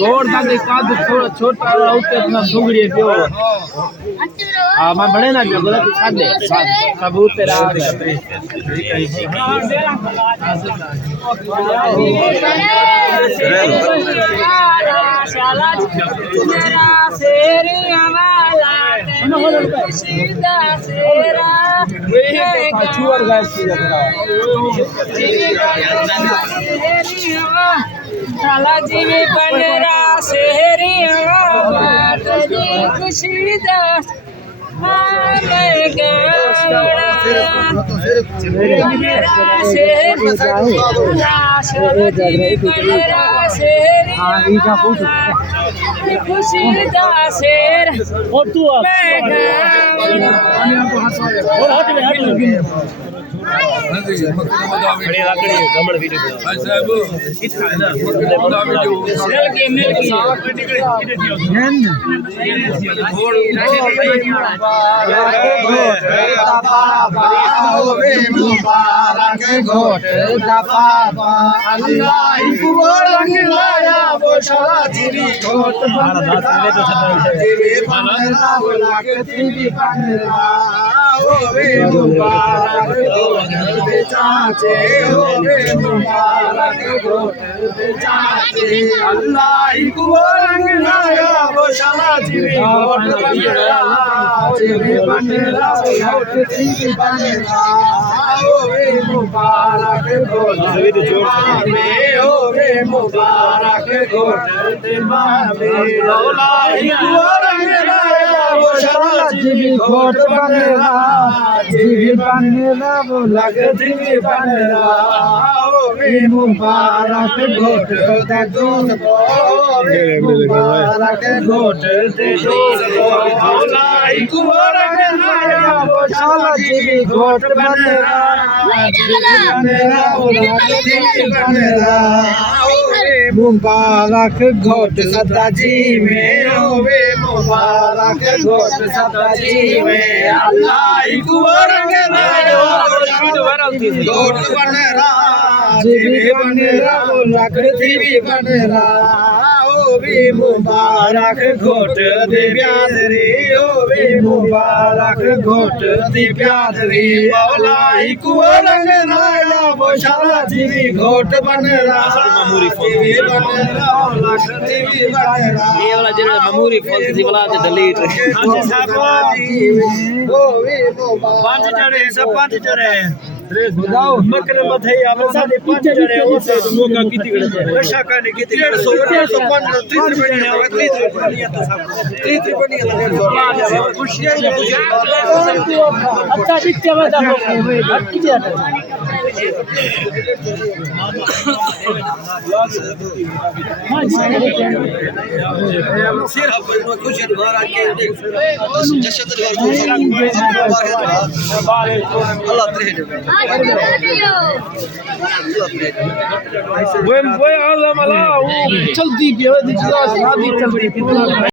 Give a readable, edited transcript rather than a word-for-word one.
घोड़ दादी काद छोटा उठे अपना सुगड़ी पियो हां मैं बड़े ना पियो गलत सादे सबूत तेरा शाला मेरा शेर वाला सीधा शेरा छुअर गाय शाला जीवी बनरा शेरी खुशी दास खुशी दासेर और तू जीवी घोट बनेगा जीवी बनेगा वो लगे जीवी बनेगा मुबारक घोट दे दूध मुबारक घोट दे दूध जीवी घोट बनेगा मुबारक घोट सदा जी में होवे मुबारक घोट सदा जी में अल्लाह घोट बनेरा जीवी बनेरा लखती भी बनेरा ओवे मुबारक घोट दे प्यादरी ओवे मुबारक घोट दे प्यादरी मौला रंग राया बोशाला जीवी घोट बनेरा जीवी बनेरा लखती भी बनेरा ये वाला जेड़ा मेमोरी फॉल सी वाला ते डिलीट ओवे पांच चढ़े सब पांच चढ़े बताओ मकरे मथे आवे साडे 5 जणे हो से मौका कीती गड़े रशा काने कीती 150 150 30 बनिया 30 बनिया तो सब 30 बनिया 150 खुशियां अच्छा दिखे बता हट जाता सिर्फ कुछ द्वारा के जशत द्वारा अल्लाह तेरे वो आलम अला वो चलती भी है शादी चल रही